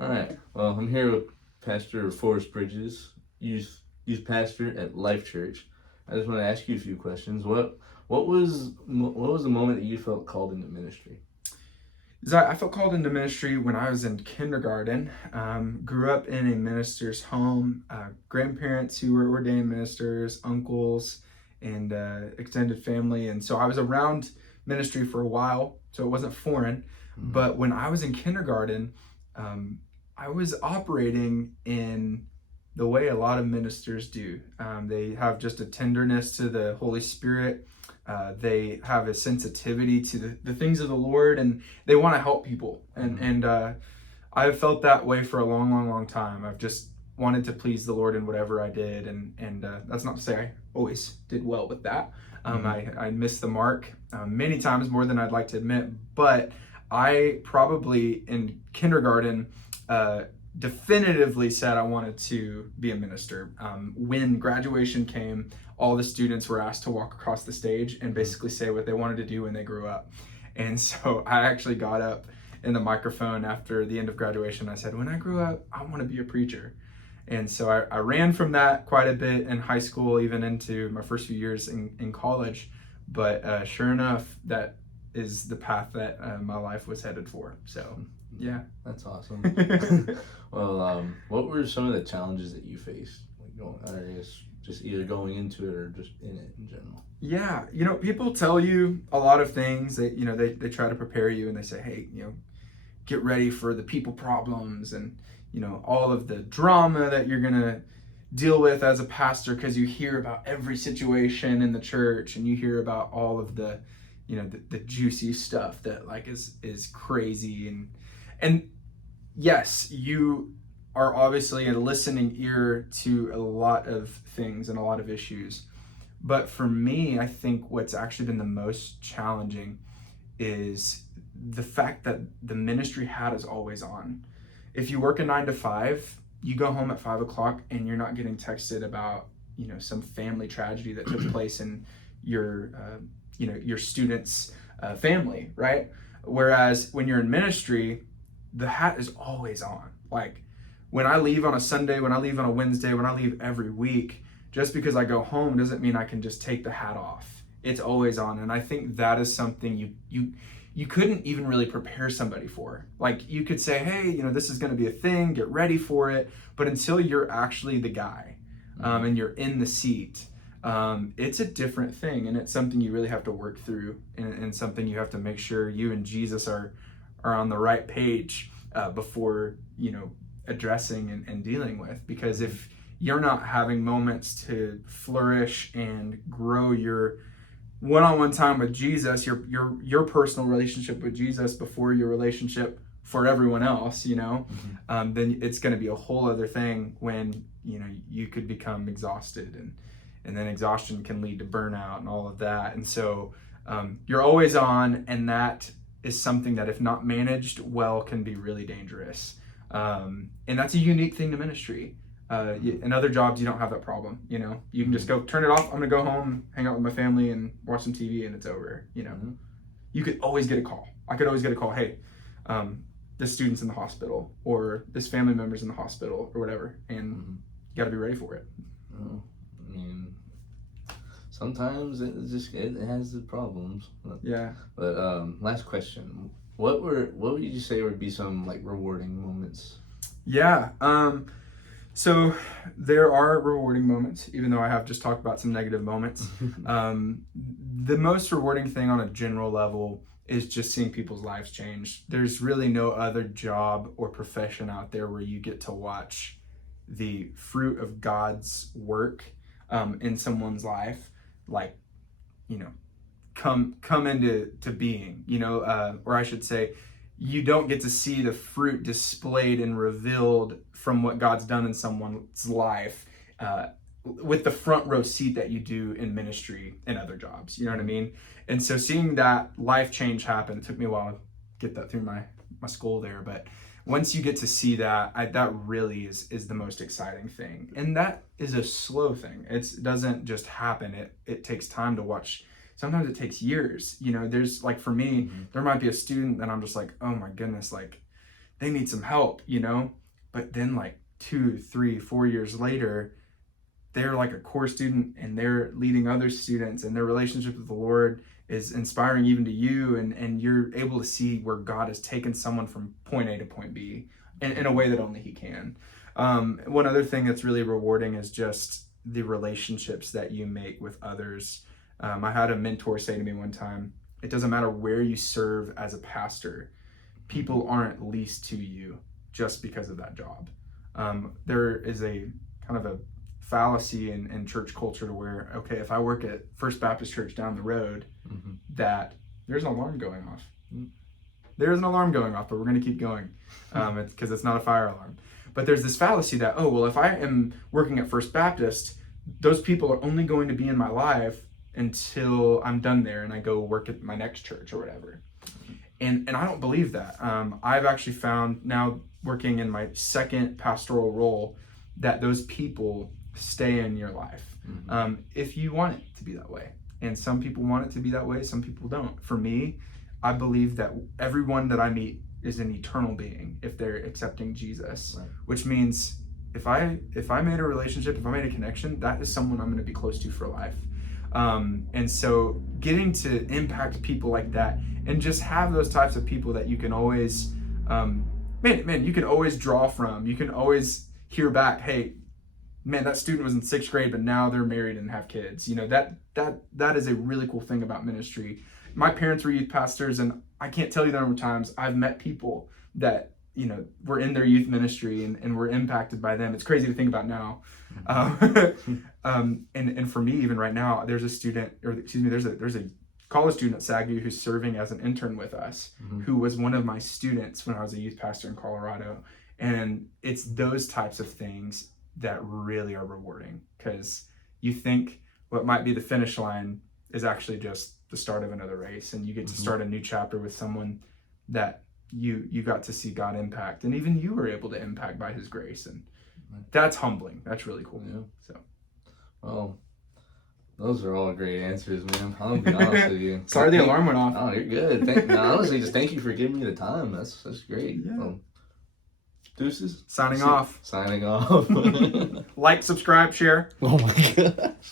All right. Well, I'm here with Pastor Forrest Bridges, youth pastor at Life Church. I just want to ask you a few questions. What was the moment that you felt called into ministry? I felt called into ministry when I was in kindergarten. Grew up in a minister's home, grandparents who were ordained ministers, uncles, and extended family. And so I was around ministry for a while, so it wasn't foreign. Mm-hmm. But when I was in kindergarten, um, I was operating in the way a lot of ministers do. They have just a tenderness to the Holy Spirit. They have a sensitivity to the things of the Lord, and they want to help people. And I've felt that way for a long, long, long time. I've just wanted to please the Lord in whatever I did, and that's not to say I always did well with that. I missed the mark many times, more than I'd like to admit. But I probably in kindergarten definitively said I wanted to be a minister. When graduation came, all the students were asked to walk across the stage and basically say what they wanted to do when they grew up. And so I actually got up in the microphone after the end of graduation. I said, when I grew up, I want to be a preacher. And so I ran from that quite a bit in high school, even into my first few years in college. But sure enough, that is the path that my life was headed for. So, yeah. That's awesome. Well, what were some of the challenges that you faced? I guess just either going into it or just in it in general. Yeah, people tell you a lot of things that, they try to prepare you and they say, hey, get ready for the people problems and, all of the drama that you're going to deal with as a pastor because you hear about every situation in the church and you hear about all of the, the juicy stuff that like is crazy. And yes, you are obviously a listening ear to a lot of things and a lot of issues. But for me, I think what's actually been the most challenging is the fact that the ministry hat is always on. If you work a 9 to 5, you go home at 5 o'clock and you're not getting texted about, some family tragedy that took place in your student's family, right? Whereas when you're in ministry, the hat is always on. Like when I leave on a Sunday, when I leave on a Wednesday, when I leave every week, just because I go home doesn't mean I can just take the hat off. It's always on. And I think that is something you couldn't even really prepare somebody for. Like you could say, hey, this is going to be a thing, get ready for it. But until you're actually the guy and you're in the seat, it's a different thing. And it's something you really have to work through and something you have to make sure you and Jesus are on the right page before, addressing and dealing with. Because if you're not having moments to flourish and grow your one-on-one time with Jesus, your personal relationship with Jesus before your relationship for everyone else, then it's going to be a whole other thing when, you could become exhausted and then exhaustion can lead to burnout and all of that. And so you're always on, and that is something that if not managed well can be really dangerous. And that's a unique thing to ministry. In other jobs, you don't have that problem. You can just go turn it off. I'm gonna go home, hang out with my family, and watch some TV, and it's over. You could always get a call. I could always get a call. Hey, this student's in the hospital, or this family member's in the hospital, or whatever, and you got to be ready for it. Well, I mean, sometimes it has the problems. Yeah. But last question: what would you say would be some like rewarding moments? Yeah. So there are rewarding moments, even though I have just talked about some negative moments. The most rewarding thing on a general level is just seeing people's lives change. There's really no other job or profession out there where you get to watch the fruit of God's work in someone's life, like, come into being, or I should say, you don't get to see the fruit displayed and revealed from what God's done in someone's life with the front row seat that you do in ministry and other jobs. You know what I mean? And so seeing that life change happen, it took me a while to get that through my school there. But once you get to see that, that really is the most exciting thing. And that is a slow thing. It doesn't just happen. It takes time to watch. Sometimes it takes years. There's like, for me, there might be a student that I'm just like, oh my goodness, like they need some help, you know? But then like 2, 3, 4 years later, they're like a core student and they're leading other students, and their relationship with the Lord is inspiring even to you, and you're able to see where God has taken someone from point A to point B in a way that only he can. One other thing that's really rewarding is just the relationships that you make with others. I had a mentor say to me one time, it doesn't matter where you serve as a pastor, people aren't leased to you just because of that job. There is a kind of a fallacy in church culture to where, okay, if I work at First Baptist Church down the road, that there's an alarm going off. There's an alarm going off, but we're going to keep going because it's not a fire alarm. But there's this fallacy that, oh, well, if I am working at First Baptist, those people are only going to be in my life until I'm done there and I go work at my next church or whatever. And I don't believe that. I've actually found now, working in my second pastoral role, that those people stay in your life if you want it to be that way. And some people want it to be that way, some people don't. For me, I believe that everyone that I meet is an eternal being if they're accepting Jesus, right. Which means if I made a relationship, if I made a connection, that is someone I'm going to be close to for life. And so getting to impact people like that and just have those types of people that you can always, you can always draw from. You can always hear back, hey, man, that student was in 6th grade, but now they're married and have kids. You know, that is a really cool thing about ministry. My parents were youth pastors, and I can't tell you the number of times I've met people that, you know, were in their youth ministry and were impacted by them. It's crazy to think about now. And for me, even right now, there's a college student at SAGU who's serving as an intern with us, who was one of my students when I was a youth pastor in Colorado. And it's those types of things that really are rewarding, because you think what might be the finish line is actually just the start of another race, and you get to start a new chapter with someone that you got to see God impact, and even you were able to impact by his grace. And that's humbling. That's really cool. Yeah. So, well, those are all great answers, man. I'll be honest with you. Sorry the alarm went off. Oh, you're good. Honestly, just thank you for giving me the time. That's great. Yeah. Deuces. Signing off. Signing off. Like, subscribe, share. Oh my gosh.